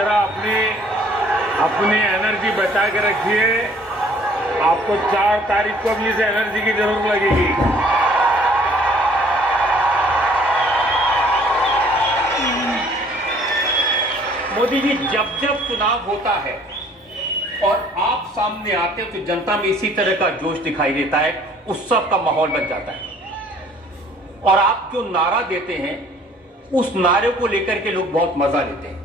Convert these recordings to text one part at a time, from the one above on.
जरा अपनी एनर्जी बचा के रखिए। आपको 4 तारीख को भी इस एनर्जी की जरूरत लगेगी। मोदी जी, जब जब चुनाव होता है और आप सामने आते हो तो जनता में इसी तरह का जोश दिखाई देता है, उत्सव का माहौल बन जाता है। और आप जो नारा देते हैं उस नारे को लेकर के लोग बहुत मजा लेते हैं।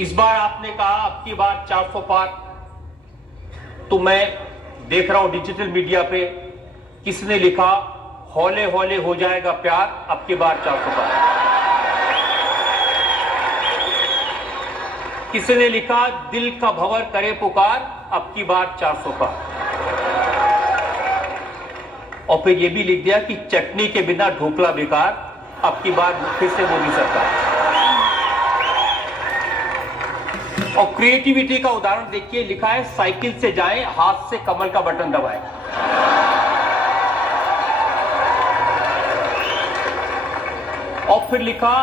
इस बार आपने कहा अब की बार 400 पार, तो मैं देख रहा हूं डिजिटल मीडिया पे किसी ने लिखा हौले हौले हो जाएगा प्यार, अब की बार 400 पार। किसी ने लिखा दिल का भंवर करे पुकार, अब की बार 400 पार। और फिर यह भी लिख दिया कि चटनी के बिना ढोकला बेकार, अब की बार फिर से मोदी सरकार। और क्रिएटिविटी का उदाहरण देखिए, लिखा है साइकिल से जाएं, हाथ से कमल का बटन दबाएं। और फिर लिखा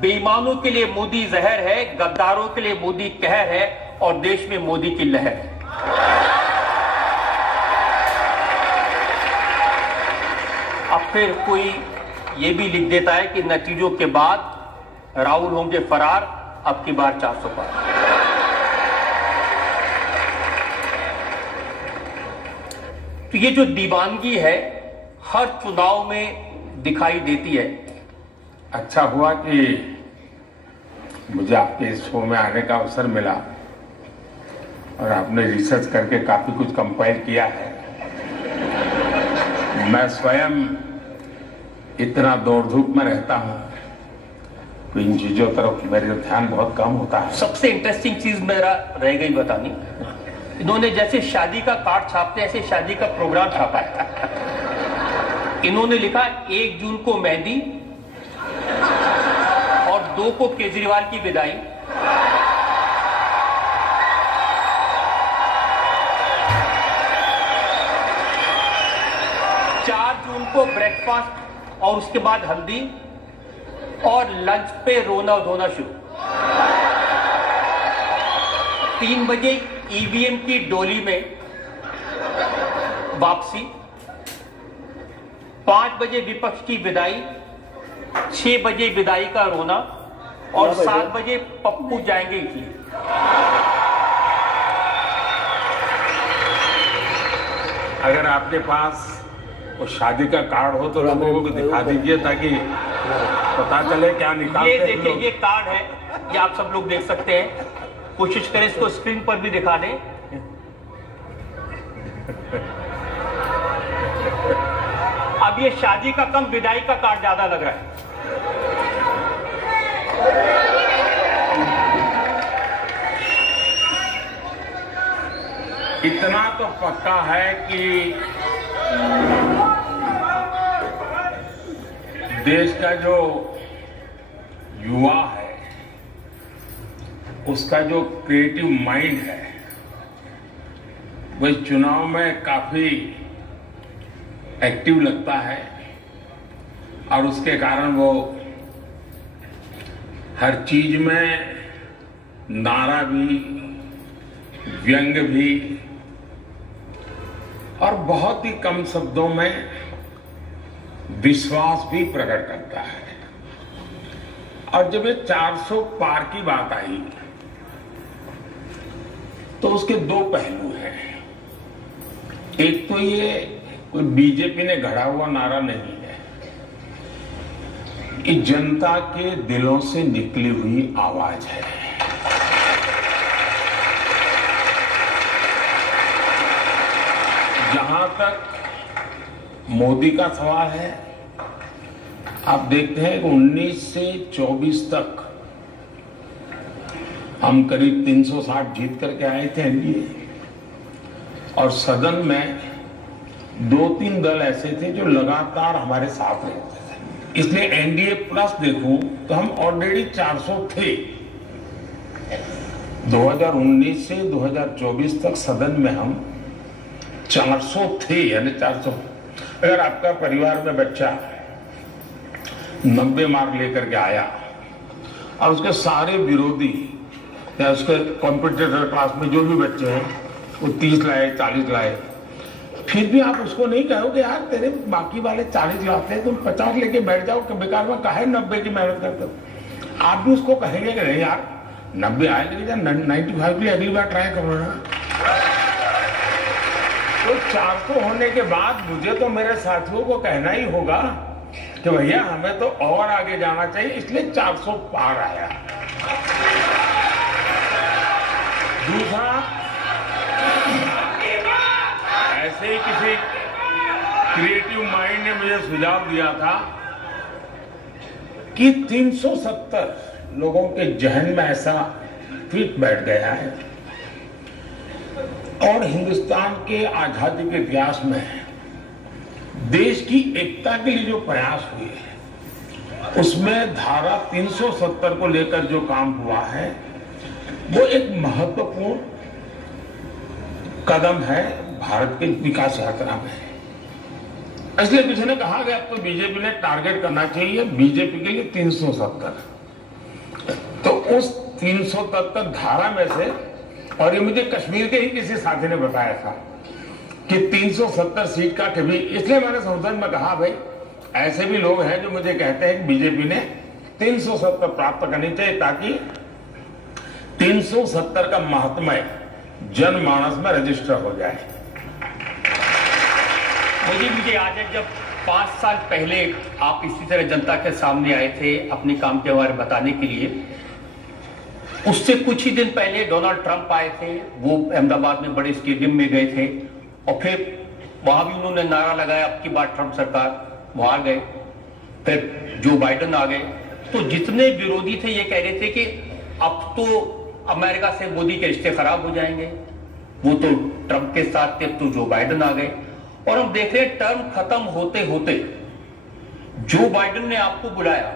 बेईमानों के लिए मोदी जहर है, गद्दारों के लिए मोदी कहर है, और देश में मोदी की लहर है। अब फिर कोई ये भी लिख देता है कि नतीजों के बाद राहुल होंगे फरार, अब की बार 400 पार। तो ये जो दीवानगी है हर चुनाव में दिखाई देती है। अच्छा हुआ कि मुझे आपके इस शो में आने का अवसर मिला और आपने रिसर्च करके काफी कुछ कंपाइल किया है। मैं स्वयं इतना दौड़ धूप में रहता हूं तो इन चीजों तरफ मेरा ध्यान बहुत कम होता है। सबसे इंटरेस्टिंग चीज मेरा रह गई बतानी, इन्होंने जैसे शादी का कार्ड छापते हैं ऐसे शादी का प्रोग्राम छापा है। इन्होंने लिखा 1 जून को मेहंदी और 2 को केजरीवाल की विदाई, 4 जून को ब्रेकफास्ट और उसके बाद हल्दी, और लंच पे रोना धोना शुरू। 3 बजे ईवीएम की डोली में वापसी, 5 बजे विपक्ष की विदाई, 6 बजे विदाई का रोना, और 7 बजे पप्पू जाएंगे इटली। अगर आपके पास वो शादी का कार्ड हो तो लोगों को दिखा दीजिए ताकि पता चले क्या निकालते हैं। ये देखिए, ये कार्ड है, ये आप सब लोग देख सकते हैं। कोशिश करें इसको स्क्रीन पर भी दिखा दें। अब ये शादी का कम विदाई का कार्ड ज्यादा लग रहा है। इतना तो पक्का है कि देश का जो युवा है उसका जो क्रिएटिव माइंड है वो इस चुनाव में काफी एक्टिव लगता है, और उसके कारण वो हर चीज में नारा भी, व्यंग भी, और बहुत ही कम शब्दों में विश्वास भी प्रकट करता है। और जब ये 400 पार की बात आई तो उसके 2 पहलू हैं। एक तो ये कोई बीजेपी ने गढ़ा हुआ नारा नहीं है, ये जनता के दिलों से निकली हुई आवाज है। जहां तक मोदी का सवाल है, आप देखते हैं कि 19 से 24 तक हम करीब 360 जीत करके आए थे एनडीए, और सदन में 2-3 दल ऐसे थे जो लगातार हमारे साथ रहते थे। इसलिए एनडीए प्लस देखूं तो हम ऑलरेडी 400 थे। 2019 से 2024 तक सदन में हम 400 थे, यानी 400। अगर आपका परिवार में बच्चा 90 मार्क लेकर के आया और उसके सारे विरोधी या उसके कॉम्पिटिटर क्लास में जो भी बच्चे हैं वो 30 लाए 40 लाए, फिर भी आप उसको नहीं कहोगे यार तेरे बाकी वाले 40 लाते हैं, तुम 50 लेके बैठ जाओ कि बेकार में काहे 90 की मेहनत करते हो। आप भी उसको कहेंगे कि नहीं यार 90 आए लेकिन 95 के लिए अगली बार ट्राई करो ना। तो 400 होने के बाद मुझे तो मेरे साथियों को कहना ही होगा कि भैया हमें तो और आगे जाना चाहिए, इसलिए 400 पार आया। दूसरा, ऐसे ही किसी क्रिएटिव माइंड ने मुझे सुझाव दिया था कि 370 लोगों के जहन में ऐसा फिट बैठ गया है और हिंदुस्तान के आजादी के इतिहास में देश की एकता के लिए जो प्रयास हुए हैं उसमें धारा 370 को लेकर जो काम हुआ है वो एक महत्वपूर्ण कदम है भारत के विकास यात्रा में। इसलिए किसी ने कहा कि अब तो बीजेपी ने टारगेट करना चाहिए बीजेपी के लिए 370। तो उस 370 धारा में से, और ये मुझे कश्मीर के ही किसी साथी ने बताया था कि 370 सीट का कभी, इसलिए मैंने संसद में कहा भाई ऐसे भी लोग हैं जो मुझे कहते हैं कि बीजेपी ने 370 प्राप्त करनी चाहिए ताकि 370 का महात्म्य जनमानस में रजिस्टर हो जाए। मुझे याद है जब 5 साल पहले आप इसी तरह जनता के सामने आए थे अपने काम के बारे में बताने के लिए, उससे कुछ ही दिन पहले डोनाल्ड ट्रंप आए थे, वो अहमदाबाद में बड़े स्टेडियम में गए थे और फिर वहां भी उन्होंने नारा लगाया अब की बार ट्रंप सरकार, वो आ गए। फिर जो बाइडेन आ गए। तो जितने विरोधी थे ये कह रहे थे कि अब तो अमेरिका से मोदी के रिश्ते खराब हो जाएंगे, वो तो ट्रंप के साथ थे, तो जो बाइडेन आ गए। और हम देख रहे हैं टर्म खत्म होते होते जो बाइडेन ने आपको बुलाया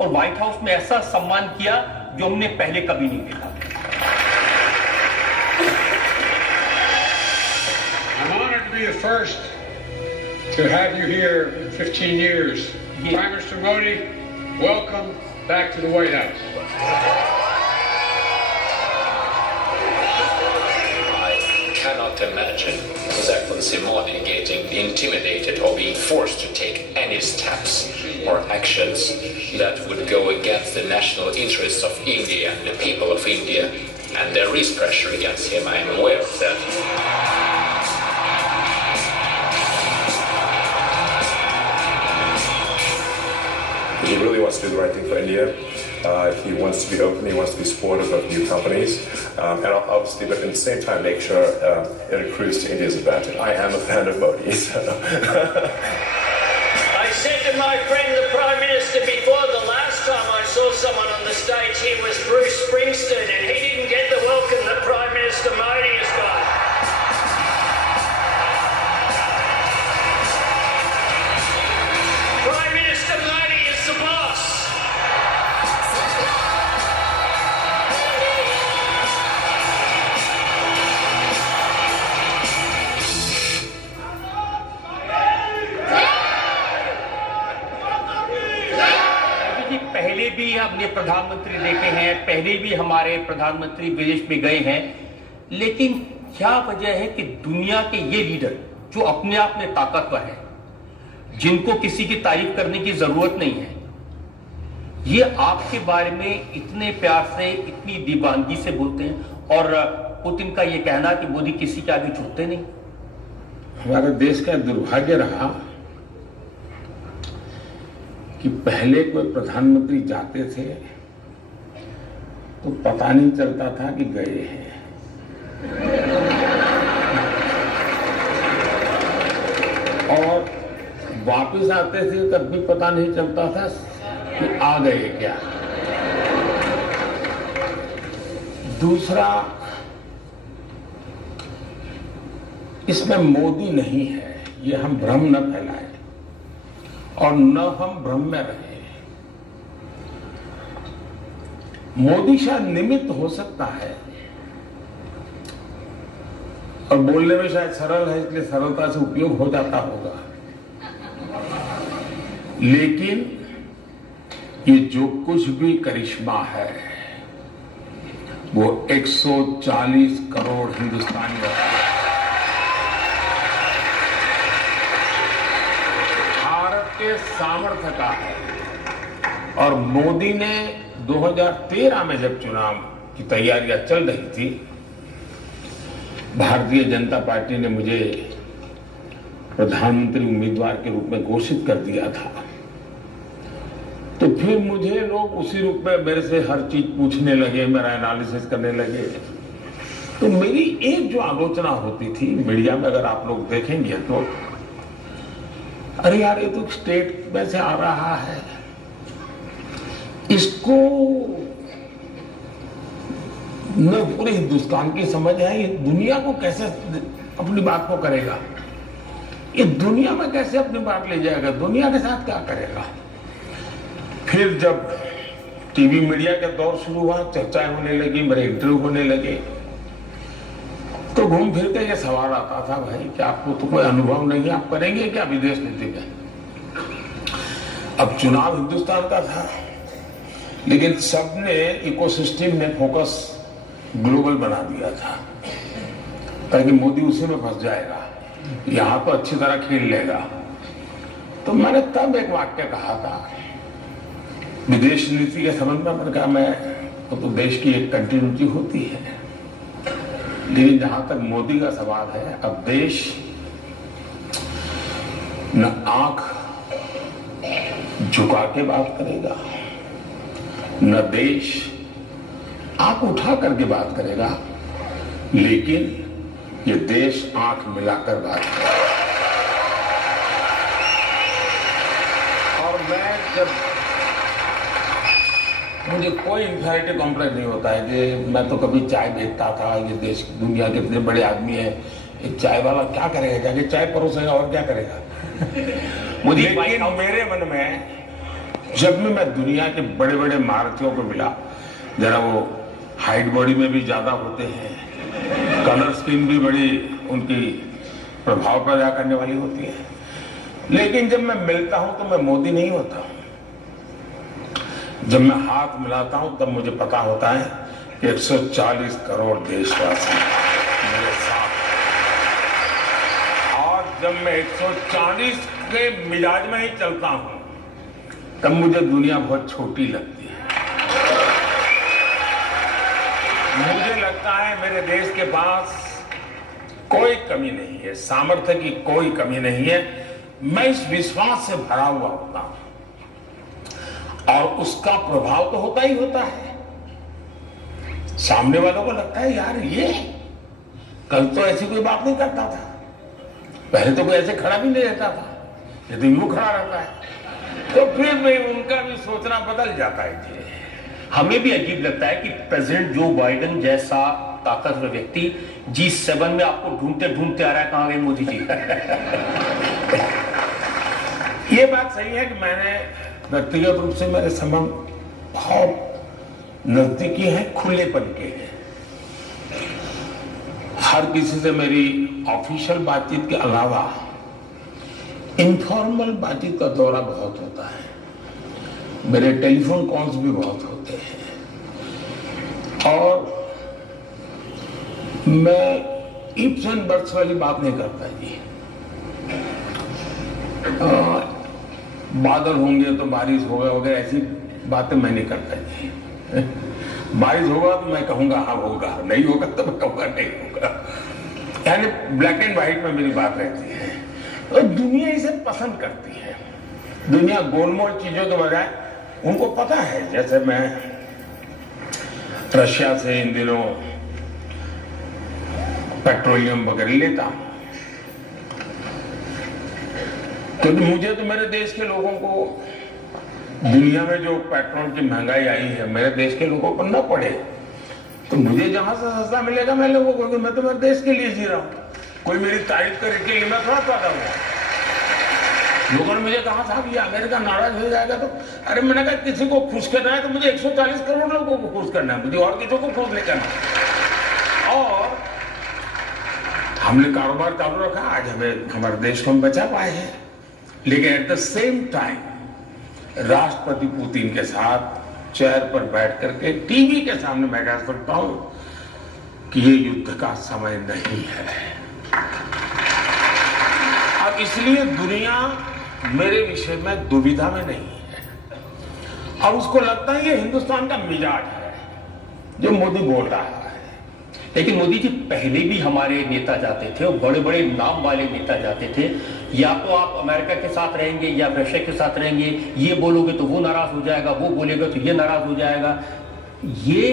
और व्हाइट हाउस में ऐसा सम्मान किया जो हमने पहले कभी नहीं देखा। I'm honored to be the first to have you here in 15 years. Prime Minister Modi, welcome back to the White House. I cannot imagine His Excellency Modi getting intimidated or being forced to take any steps or actions that would go against the national interests of India and the people of India. And there is pressure against him, I am aware of that. He really wants to do the right thing for India. He wants to be open, he wants to be supportive of new companies, and obviously, but at the same time, make sure it accrues to India's advantage. I am a fan of Modi, so. I said to my friend, the Prime Minister, before the last time I saw someone on the stage here was Bruce Springsteen, and he didn't get the welcome that Prime Minister Modi has got. Prime Minister Modi is the boss. पहले भी हमने प्रधानमंत्री देखे हैं, पहले भी हमारे प्रधानमंत्री विदेश में गए हैं, लेकिन क्या वजह है कि दुनिया के ये लीडर जो अपने आप में ताकतवर है, जिनको किसी की तारीफ करने की जरूरत नहीं है, ये आपके बारे में इतने प्यार से, इतनी दीवानगी से बोलते हैं। और पुतिन का ये कहना कि मोदी किसी के आगे झुकते नहीं। हमारे देश का दुर्भाग्य रहा कि पहले कोई प्रधानमंत्री जाते थे तो पता नहीं चलता था कि गए हैं, और वापस आते थे तब भी पता नहीं चलता था कि आ गए क्या। दूसरा, इसमें मोदी नहीं है, ये हम भ्रम न फैलाएं और न हम भ्रम में रहे। मोदी शायद निमित्त हो सकता है और बोलने में शायद सरल है, इसलिए सरलता से उपयोग हो जाता होगा, लेकिन ये जो कुछ भी करिश्मा है वो 140 करोड़ हिंदुस्तानी रहते हैं। भारत के सामर्थ्य का है। और मोदी ने 2013 में जब चुनाव की तैयारियां चल रही थी, भारतीय जनता पार्टी ने मुझे प्रधानमंत्री उम्मीदवार के रूप में घोषित कर दिया था। तो फिर मुझे लोग उसी रूप में मेरे से हर चीज पूछने लगे, मेरा एनालिसिस करने लगे। तो मेरी एक जो आलोचना होती थी मीडिया में, अगर आप लोग देखेंगे तो, अरे यार ये तो स्टेट में से आ रहा है, इसको न पूरे हिंदुस्तान की समझ है, ये दुनिया को कैसे अपनी बात को करेगा, ये दुनिया में कैसे अपनी बात ले जाएगा, दुनिया के साथ क्या करेगा। फिर जब टीवी मीडिया का दौर शुरू हुआ, चर्चाएं होने लगी, मेरे इंटरव्यू होने लगे, तो घूम फिर के ये सवाल आता था, भाई कि आपको तो कोई अनुभव नहीं है, आप करेंगे क्या विदेश नीति में। अब चुनाव हिंदुस्तान का था, लेकिन सबने इकोसिस्टम ने फोकस ग्लोबल बना दिया था, ताकि मोदी उसी में फंस जाएगा, यहां तो अच्छी तरह खेल लेगा। तो मैंने तब एक वाक्य कहा था विदेश नीति के संबंध में, मैंने कहा मैं तो देश की एक कंटिन्यूटी होती है, लेकिन जहां तक मोदी का सवाल है, अब देश न आंख झुका के बात करेगा, न देश आंख उठा करके बात करेगा, लेकिन ये देश आंख मिलाकर बात करेगा। और मैं जब, मुझे कोई इंफीरियरिटी कॉम्प्लेक्स नहीं होता है कि मैं तो कभी चाय बेचता था, ये देश दुनिया के इतने बड़े आदमी है, एक चाय वाला क्या करेगा, जाके चाय परोसेगा और क्या करेगा। मुझे लेकिन मेरे मन में जब भी मैं दुनिया के बड़े बड़े महारथियों को मिला, जरा वो हाइट बॉडी में भी ज्यादा होते हैं, कलर स्किन भी बड़ी उनकी प्रभाव पैदा करने वाली होती है, लेकिन जब मैं मिलता हूं तो मैं मोदी नहीं होता। जब मैं हाथ मिलाता हूं तब मुझे पता होता है कि 140 करोड़ देशवासी मेरे साथ, और जब मैं 140 के मिजाज में ही चलता हूं तब मुझे दुनिया बहुत छोटी लगती है। मुझे लगता है मेरे देश के पास कोई कमी नहीं है, सामर्थ्य की कोई कमी नहीं है। मैं इस विश्वास से भरा हुआ होता हूं, और उसका प्रभाव तो होता ही होता है। सामने वालों को लगता है यार ये कल तो ऐसी कोई बात नहीं करता था, पहले तो कोई ऐसे खड़ा भी नहीं रहता था, ये तो यूं खड़ा रहता है। तो फिर भी उनका भी सोचना बदल जाता है जी। हमें भी अजीब लगता है कि प्रेसिडेंट जो बाइडेन जैसा ताकतवर व्यक्ति G7 में आपको ढूंढते ढूंढते आ रहा है, कहां गए मोदी जी। ये बात सही है कि मैंने व्यक्तिगत रूप से मेरे संबंध बहुत नजदीकी हैं, खुलेपन के हैं। हर किसी से मेरी ऑफिशियल बातचीत के अलावा इनफॉर्मल बातचीत का दौरा बहुत होता है, मेरे टेलीफोन कॉल्स भी बहुत होते हैं, और मैं इफ्स एंड बट्स वाली बात नहीं करता जी। बादल होंगे तो बारिश होगा वगैरह ऐसी बातें मैं नहीं करता जी। बारिश होगा तो मैं कहूंगा हाँ होगा, नहीं होगा तो मैं कहूंगा नहीं होगा, यानी ब्लैक एंड व्हाइट में मेरी बात रहती है। और दुनिया इसे पसंद करती है, दुनिया गोलमोल चीजों के बजाय उनको पता है। जैसे मैं रशिया से इन दिनों पेट्रोलियम वगैरह लेता हूं, क्योंकि मुझे तो मेरे देश के लोगों को, दुनिया में जो पेट्रोल की महंगाई आई है मेरे देश के लोगों को न पड़े, तो मुझे जहां से सस्ता मिलेगा मैं लोगों को, मैं तो मेरे देश के लिए जी रहा हूं, कोई मेरी तारीफ करे के लिए मैं थोड़ा पैदा हुआ। लोगों ने मुझे कहा साहब ये अमेरिका नाराज हो जाएगा, तो अरे मैंने कहा किसी को खुश करना है तो मुझे 140 करोड़ लोगों को खुश करना है, मुझे और किसी को खुश नहीं करना। और हमने कारोबार चालू रखा, आज हमें हमारे देश को हम बचा पाए हैं। लेकिन एट द सेम टाइम राष्ट्रपति पुतिन के साथ चेयर पर बैठ करके टीवी के सामने मैं कह सकता हूं कि ये युद्ध का समय नहीं है। अब इसलिए दुनिया मेरे विषय में दुविधा में नहीं है। अब उसको लगता है ये हिंदुस्तान का मिजाज है जो मोदी बोल रहा है। लेकिन मोदी जी पहले भी हमारे नेता जाते थे और बड़े बड़े नाम वाले नेता जाते थे, या तो आप अमेरिका के साथ रहेंगे या रशिया के साथ रहेंगे, ये बोलोगे तो वो नाराज हो जाएगा, वो बोलेगा तो ये नाराज हो जाएगा। ये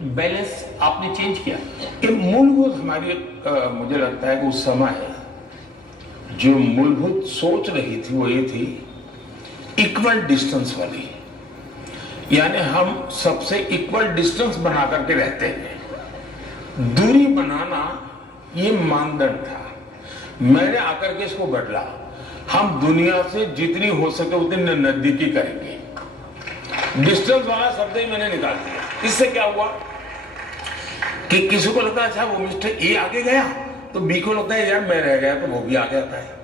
बैलेंस आपने चेंज किया। ये मूलभूत हमारी मुझे लगता है कि उस समय जो मूलभूत सोच रही थी वो ये थी इक्वल डिस्टेंस वाली, यानी हम सबसे इक्वल डिस्टेंस बना करके रहते हैं। दूरी बनाना ये मानदंड था। मैंने आकर के इसको बदला, हम दुनिया से जितनी हो सके उतनी नजदीकी करेंगे। डिस्टेंस वाला शब्द ही मैंने निकाल दिया। इससे क्या हुआ कि किसी को लगता है अच्छा वो मिस्टर ए आगे गया तो बी को लगता है यार मैं रह गया तो वो भी आगे आता है।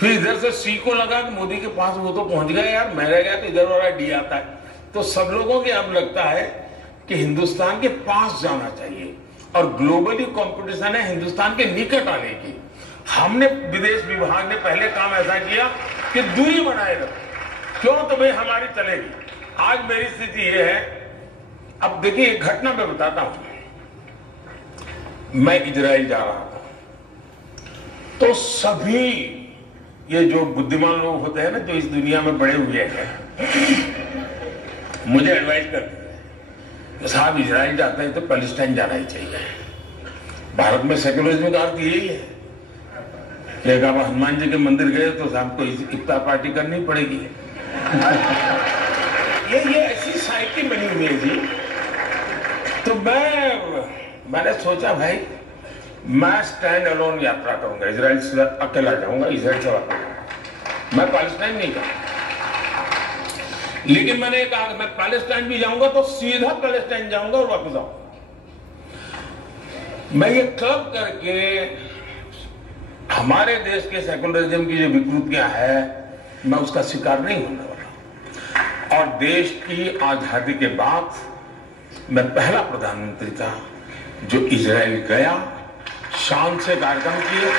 फिर इधर से सी को लगा कि मोदी के पास वो तो पहुंच गया यार मैं रह गया तो इधर वाला डी आता है। तो सब लोगों को अब लगता है कि हिंदुस्तान के पास जाना चाहिए और ग्लोबली कंपटीशन है हिंदुस्तान के निकट आने की। हमने विदेश विभाग ने पहले काम ऐसा किया कि दूरी बनाए रखो, क्यों तो भाई हमारी चलेगी। आज मेरी स्थिति यह है, अब देखिए एक घटना मैं बताता हूं। मैं इजराइल जा रहा था तो सभी ये जो बुद्धिमान लोग होते हैं ना जो इस दुनिया में बड़े हुए हैं मुझे एडवाइस करते हैं साहब इजराइल जाते हैं तो पैलेस्टाइन जाना ही चाहिए। भारत में सेक्युलरिज्म का अर्थ यही है कि अगर आप हनुमान जी के मंदिर गए तो साहब को इफ्तार पार्टी करनी पड़ेगी। ये ऐसी साइकिल बनी हुई है जी। तो मैंने सोचा भाई मैं स्टैंड अलोन यात्रा करूंगा, इजराइल से अकेला जाऊंगा, इजराइल से वापस। मैं पैलेस्टाइन नहीं जाऊंगा, लेकिन मैंने कहा मैं पैलेस्टाइन भी जाऊंगा तो सीधा पैलेस्टाइन जाऊंगा और वापस आऊंगा। मैं ये क्लब करके हमारे देश के सेकुलरिज्म की जो विकृतियां है मैं उसका शिकार नहीं होने वाला। और देश की आजादी के बाद मैं पहला प्रधानमंत्री था जो इजराइल गया, शान से कार्यक्रम किए,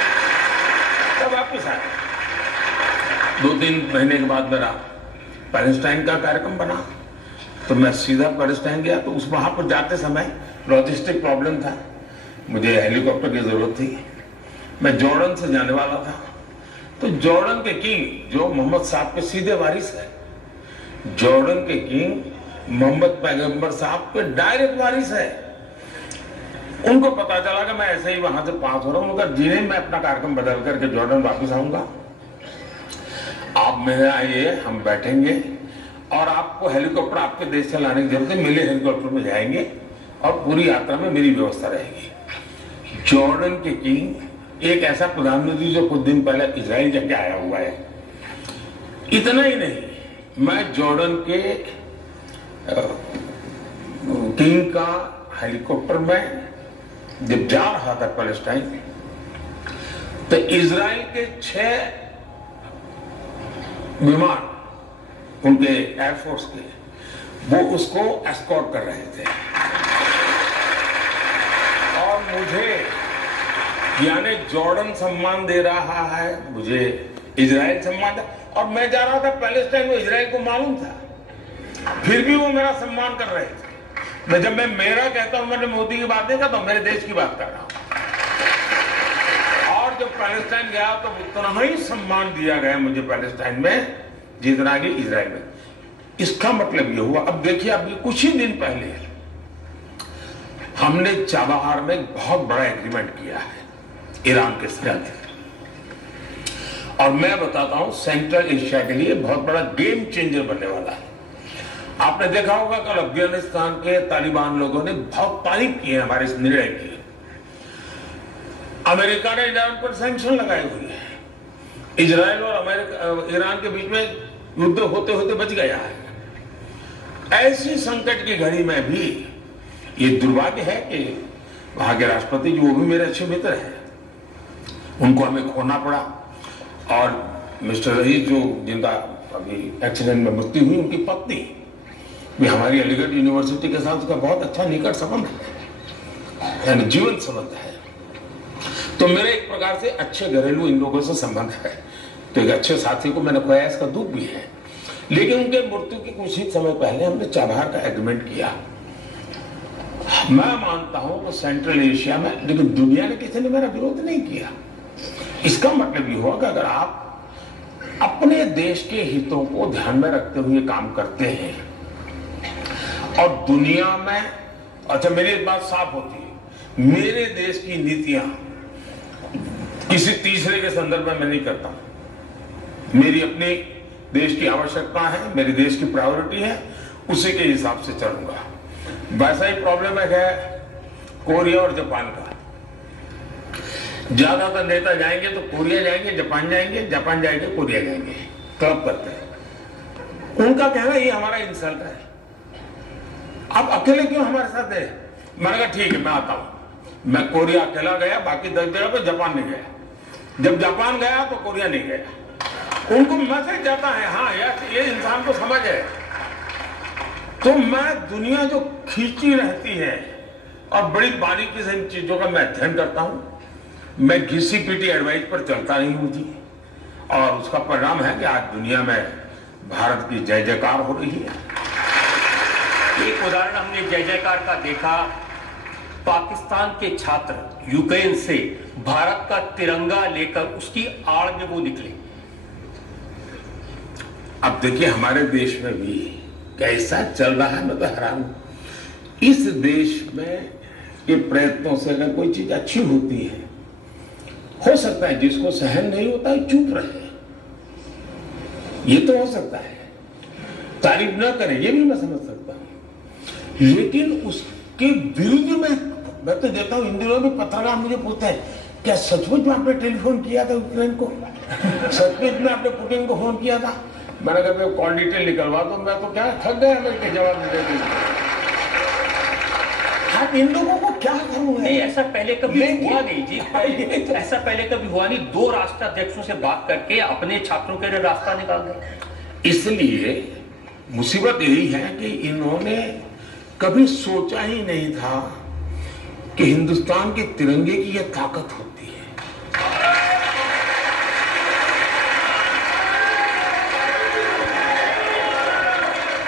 तब वापिस आया। 2-3 महीने के बाद मेरा पैलेस्टाइन का कार्यक्रम बना तो मैं सीधा पैलेस्टाइन गया। तो उस वहां पर जाते समय लॉजिस्टिक प्रॉब्लम था, मुझे हेलीकॉप्टर की जरूरत थी। मैं जॉर्डन से जाने वाला था तो जॉर्डन के किंग जो मोहम्मद साहब के सीधे वारिस है, जॉर्डन के किंग मोहम्मद पैगंबर साहब के डायरेक्ट वारिस है, उनको पता चला कि मैं ऐसे ही वहां से पास हो रहा हूं, मगर जिन्हें मैं अपना कार्यक्रम बदल करके जॉर्डन वापस आऊंगा। आप मेरे आइए, हम बैठेंगे और आपको हेलीकॉप्टर आपके देश से लाने की जरूरत है, मेरे हेलीकॉप्टर में जाएंगे और पूरी यात्रा में मेरी व्यवस्था रहेगी। जॉर्डन के किंग एक ऐसा प्रधानमंत्री जो कुछ दिन पहले इजराइल जाके आया हुआ है। इतना ही नहीं, मैं जॉर्डन के किंग का हेलीकॉप्टर में जब जा रहा था पैलेस्टाइन तो इजराइल के 6 विमान उनके एयरफोर्स के वो उसको एस्कॉर्ट कर रहे थे और मुझे यानी जॉर्डन सम्मान दे रहा है, मुझे इजराइल सम्मान था और मैं जा रहा था पैलेस्टाइन, वो इजराइल को मालूम था, फिर भी वो मेरा सम्मान कर रहे थे। मैं जब मैं मेरा कहता हूं, मैंने मोदी की बात नहीं करता, मेरे देश की बात कर रहा हूं। और जब पैलेस्टाइन गया तो उतना ही सम्मान दिया गया मुझे पैलेस्टाइन में जितना कि इजराइल में। इसका मतलब ये हुआ, अब देखिए अभी कुछ ही दिन पहले हमने चाबहार में एक बहुत बड़ा एग्रीमेंट किया है ईरान के साथ, और मैं बताता हूं सेंट्रल एशिया के लिए बहुत बड़ा गेम चेंजर बनने वाला है। आपने देखा होगा कल अफगानिस्तान के तालिबान लोगों ने बहुत तारीफ की है हमारे इस निर्णय की। अमेरिका ने ईरान पर सैंक्शन लगाए हुए हैं, इजराइल और ईरान के बीच में युद्ध होते होते बच गया है। ऐसी संकट की घड़ी में भी ये दुर्भाग्य है कि वहां के राष्ट्रपति जो वो भी मेरे अच्छे मित्र हैं, उनको हमें खोना पड़ा। और मिस्टर रईस जो जिनका अभी एक्सीडेंट में मृत्यु हुई, उनकी पत्नी भी हमारी अलीगढ़ यूनिवर्सिटी के साथ उसका बहुत अच्छा निकट संबंध है, यानी जीवन संबंध है। तो मेरे एक प्रकार से अच्छे घरेलू इन लोगों से संबंध है। तो एक अच्छे साथी को मैंने खोया, इसका दुख भी है। लेकिन उनके मृत्यु के कुछ ही समय पहले हमने चाबहार का एग्रीमेंट किया। मैं मानता हूं कि सेंट्रल एशिया में, लेकिन दुनिया ने किसी ने मेरा विरोध नहीं किया। इसका मतलब ये हुआ कि अगर आप अपने देश के हितों को ध्यान में रखते हुए काम करते हैं और दुनिया में, अच्छा मेरी बात साफ होती है, मेरे देश की नीतियां किसी तीसरे के संदर्भ में मैं नहीं करता हूं। मेरी अपनी देश की आवश्यकता है, मेरे देश की प्रायोरिटी है, उसी के हिसाब से चलूंगा। वैसा ही प्रॉब्लम है कोरिया और जापान का। ज्यादातर नेता जाएंगे तो कोरिया जाएंगे, जापान जाएंगे, जापान जाएंगे, कोरिया जाएंगे, क्लब करते हैं। उनका कहना ये हमारा इंसल्ट है, आप अकेले क्यों हमारे साथ है? मैंने कहा ठीक है मैं आता हूं। मैं कोरिया अकेला गया, बाकी 10 जगह पे जापान नहीं गया। जब जापान गया तो कोरिया नहीं गया। उनको मैसेज जाता है, हाँ यार ये इंसान को समझ है। तो मैं दुनिया जो खींची रहती है और बड़ी बारीकी से इन चीजों का मैं अध्ययन करता हूं। मैं घिसी पीटी एडवाइस पर चलता नहीं हूं जी, और उसका परिणाम है कि आज दुनिया में भारत की जय जयकार हो रही है। एक उदाहरण हमने जय जयकार का देखा, पाकिस्तान के छात्र यूक्रेन से भारत का तिरंगा लेकर उसकी आड़ में वो निकले। अब देखिए हमारे देश में भी कैसा चल रहा है, मैं तो हैरान हूं। इस देश में के प्रयत्नों से अगर कोई चीज अच्छी होती है, हो सकता है जिसको सहन नहीं होता है चुप रहे, ये तो हो सकता है, तारीफ ना करे ये भी मैं समझ सकता हूं। लेकिन उसके विरुद्ध में मैं तो देता हूं, इन दिनों में पत्रकार मुझे पूछते हैं क्या सचमुच में आपने टेलीफोन किया था यूक्रेन को? सचमुच में आपने पुतिन को फोन किया था? मैंने कहा कॉल डिटेल निकलवा दो, मैं तो क्या थक गया मेरे जवाब देते। आप इन लोगों को क्या करूं? नहीं ऐसा पहले कभी हुआ नहीं जी, ऐसा पहले कभी हुआ नहीं। 2 राष्ट्राध्यक्षों से बात करके अपने छात्रों के लिए रास्ता निकाल दिया। इसलिए मुसीबत यही है कि इन्होंने कभी सोचा ही नहीं था कि हिंदुस्तान के तिरंगे की यह ताकत होती है।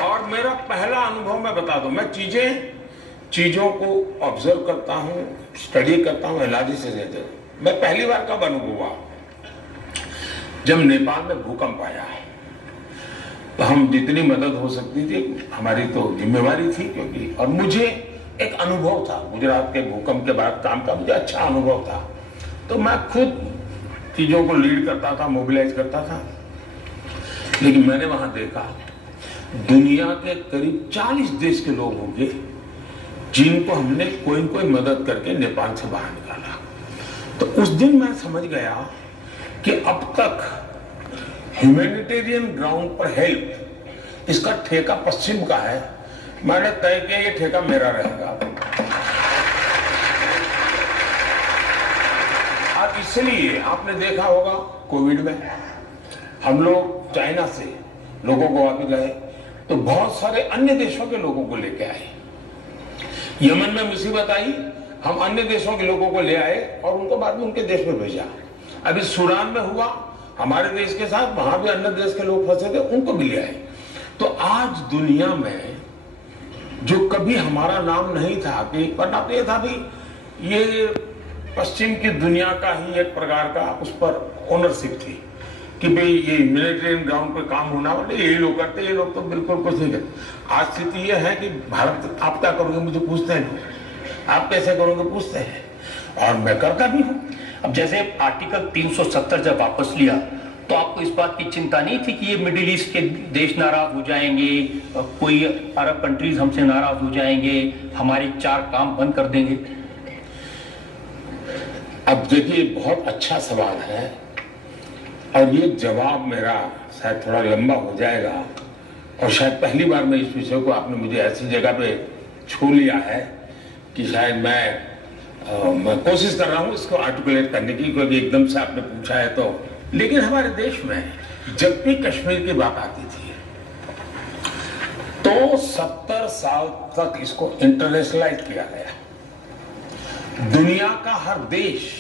और मेरा पहला अनुभव मैं बता दूं, मैं चीजों को ऑब्जर्व करता हूं, स्टडी करता हूं, एनालिसिस देता हूं। मैं पहली बार कब अनुभव हुआ, जब नेपाल में भूकंप आया, तो हम जितनी मदद हो सकती थी हमारी तो जिम्मेवारी थी, क्योंकि और मुझे एक अनुभव था गुजरात के भूकंप के बाद काम का, मुझे अच्छा अनुभव था। तो मैं खुद चीजों को लीड करता था, मोबिलाइज करता था। लेकिन मैंने वहां देखा दुनिया के करीब 40 देश के लोग होंगे जिनको हमने कोई न कोई मदद करके नेपाल से बाहर निकाला। तो उस दिन मैं समझ गया कि अब तक ह्यूमैनिटेरियन ग्राउंड पर हेल्प, इसका ठेका पश्चिम का है। मैंने तय किया ये ठेका मेरा रहेगा। और इसलिए आपने देखा होगा कोविड में हम लोग चाइना से लोगों को वापस लाए, तो बहुत सारे अन्य देशों के लोगों को लेके आए। यमन में मुसीबत आई, हम अन्य देशों के लोगों को ले आए और उनको बाद में उनके देश में भेजा। अभी सूडान में हुआ हमारे देश के साथ, वहां भी अन्य देश के लोग फंसे थे, उनको भी ले आए। तो आज दुनिया में जो कभी हमारा नाम नहीं था, कि वरना तो ये था भी ये पश्चिम की दुनिया का ही एक प्रकार का उस पर ओनरशिप थी कि भाई ये ह्यूमैनिटेरियन ग्राउंड पर काम होना वाले ये लोग करते, ये लोग तो बिल्कुल कुछ नहीं करते। आज स्थिति ये है कि भारत आप क्या करोगे मुझे पूछते हैं, आप कैसे करोगे पूछते हैं, और मैं करता भी हूं। अब जैसे आर्टिकल 370 जब वापस लिया तो आपको इस बात की चिंता नहीं थी कि ये मिडिल ईस्ट के देश नाराज हो जाएंगे, कोई अरब कंट्रीज हमसे नाराज हो जाएंगे, हमारे 4 काम बंद कर देंगे? अब देखिए बहुत अच्छा सवाल है और ये जवाब मेरा शायद थोड़ा लंबा हो जाएगा, और शायद पहली बार मैं इस विषय को आपने मुझे ऐसी जगह पे छू लिया है कि शायद मैं कोशिश कर रहा हूं इसको आर्टिकुलेट करने की, क्योंकि एकदम से आपने पूछा है तो। लेकिन हमारे देश में जब भी कश्मीर की बात आती थी तो तो 70 साल तक इसको इंटरनेशनलाइज किया गया। दुनिया का हर देश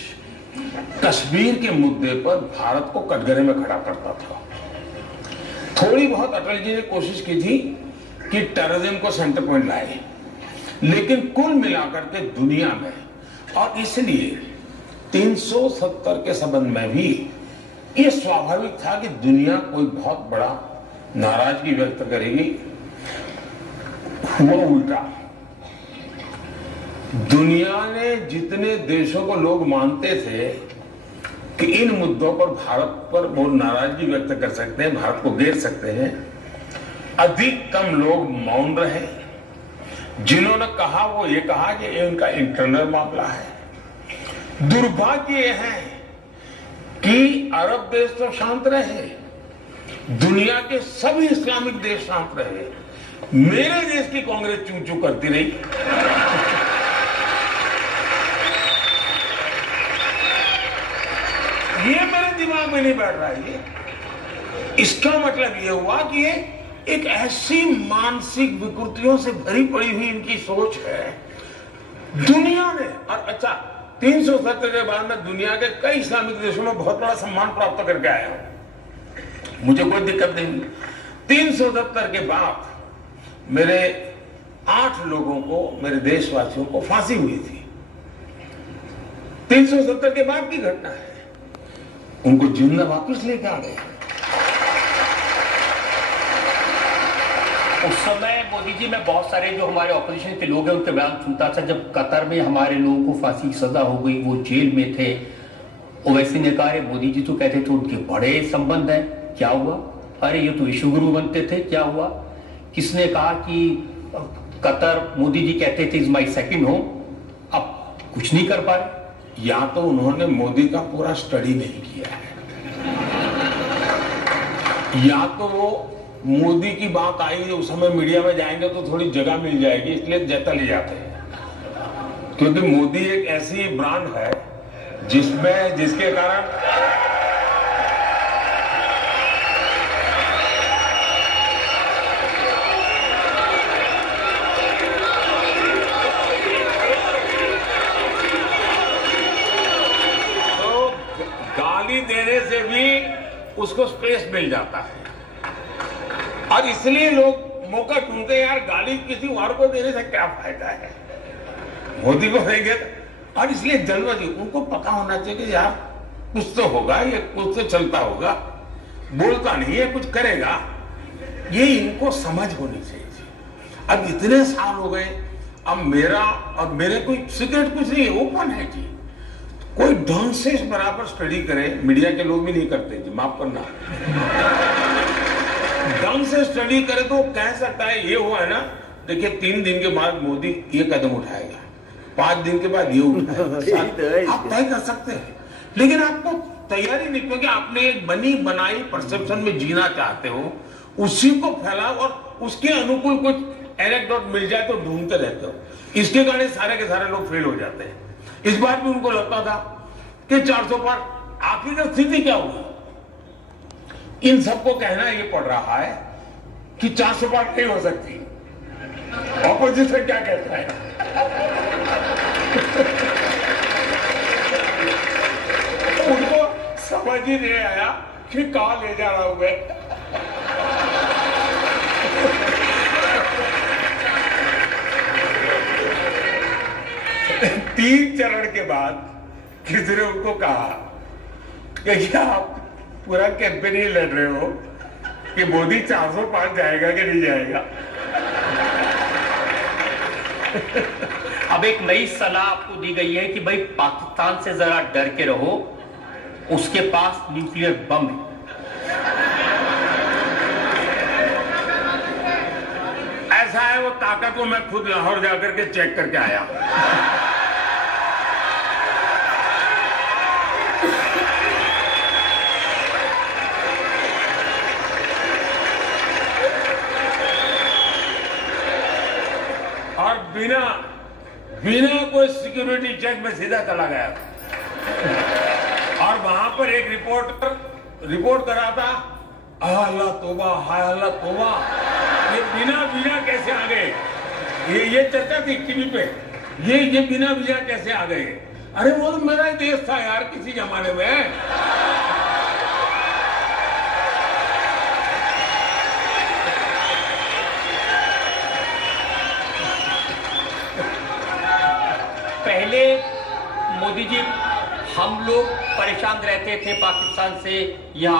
कश्मीर के मुद्दे पर भारत को कटघरे में खड़ा करता था। थोड़ी बहुत अटल जी ने कोशिश की थी कि टेररिज्म को सेंटर पॉइंट लाए, लेकिन कुल मिलाकर के दुनिया में, और इसलिए 370 के संबंध में भी ये स्वाभाविक था कि दुनिया कोई बहुत बड़ा नाराजगी व्यक्त करेगी। हुआ उल्टा। दुनिया ने जितने देशों को लोग मानते थे कि इन मुद्दों पर भारत पर वो नाराजगी व्यक्त कर सकते हैं, भारत को घेर सकते हैं, अधिकतम लोग मौन रहे। जिन्होंने कहा वो ये कहा कि ये उनका इंटरनल मामला है। दुर्भाग्य है कि अरब देश तो शांत रहे, दुनिया के सभी इस्लामिक देश शांत रहे, मेरे देश की कांग्रेस चू चू करती रही। ये मेरे दिमाग में नहीं बैठ रहा है। इसका मतलब ये हुआ कि ये एक ऐसी मानसिक विकृतियों से भरी पड़ी हुई इनकी सोच है दुनिया ने। और अच्छा, 370 के बाद में दुनिया के कई इस्लामिक देशों में बहुत बड़ा सम्मान प्राप्त करके आया हूं, मुझे कोई दिक्कत नहीं। 370 के बाद मेरे 8 लोगों को, मेरे देशवासियों को फांसी हुई थी। 370 के बाद की घटना है। उनको जिंदा वापस लेके आ गए। उस समय मोदी जी, मैं बहुत सारे जो हमारे ऑपोजिशन के लोग हैं उनके बयान सुनता था। जब कतर में हमारे लोगों को फांसी की सजा हो गई, वो जेल में थे, ओवैसी ने कहा मोदी जी तो कहते थे उनके बड़े संबंध हैं, क्या हुआ? अरे ये तो विश्वगुरु बनते थे, क्या हुआ? किसने कहा कि कतर, मोदी जी कहते थे इज माई सेकंड होम, अब कुछ नहीं कर पाए। या तो उन्होंने मोदी का पूरा स्टडी नहीं किया है, या तो वो मोदी की बात आई उस समय मीडिया में जाएंगे तो थोड़ी जगह मिल जाएगी, इसलिए जता ले जाते हैं। क्योंकि मोदी एक ऐसी ब्रांड है जिसके कारण तो गाली देने से भी उसको स्पेस मिल जाता है। और इसलिए लोग मौका ढूंढते हैं, यार गाली किसी और को देने से क्या फायदा है, मोदी को देंगे। और इसलिए जल्दबाजी, उनको पता होना चाहिए कि यार कुछ तो होगा, ये कुछ तो चलता होगा, बोलता नहीं है, कुछ करेगा, ये इनको समझ होनी चाहिए। अब इतने साल हो गए, अब मेरा और मेरे कोई सीक्रेट कुछ नहीं है, ओपन है जी। कोई ढंग से बराबर स्टडी करे, मीडिया के लोग भी नहीं करते जी, माफ करना। ढंग से स्टडी करे तो कह सकता है ये हुआ है ना, देखिए 3 दिन के बाद मोदी ये कदम उठाएगा, 5 दिन के बाद ये उठाएगा, आप तय कर सकते हैं। लेकिन आपको तैयारी नहीं, क्योंकि आपने एक बनी बनाई परसेप्शन में जीना चाहते हो, उसी को फैलाओ और उसके अनुकूल कुछ एनेक्डोट मिल जाए तो ढूंढते रहते हो। इसके कारण सारे के सारे लोग फेल हो जाते हैं। इस बार भी उनको लगता था कि 400 पार, आखिर स्थिति क्या हुई? इन सबको कहना ये पड़ रहा है कि 400 पार नहीं हो सकती। ऑपोजिशन क्या कहता है? उनको समझ ही नहीं आया कि कहां ले जा रहा हूं मैं। 3 चरण के बाद किसी ने उनको कहा कि आप पूरा कैंपेन ही लड़ रहे हो कि मोदी 400 पार जाएगा कि नहीं जाएगा। अब एक नई सलाह आपको दी गई है कि भाई पाकिस्तान से जरा डर के रहो, उसके पास न्यूक्लियर बम है। ऐसा है, वो ताकत को मैं खुद लाहौर जाकर के चेक करके आया। और बिना कोई सिक्योरिटी चेक में सीधा चला गया और वहां पर एक रिपोर्टर रिपोर्ट कर रहा था, अल्लाह तौबा, हाय अल्लाह तौबा, ये बिना वीजा कैसे आ गए? ये चर्चा थी टीवी पे। ये बिना वीजा कैसे आ गए? अरे वो तो मेरा ही देश था यार किसी जमाने में। पहले मोदी जी हम लोग परेशान रहते थे पाकिस्तान से, यहाँ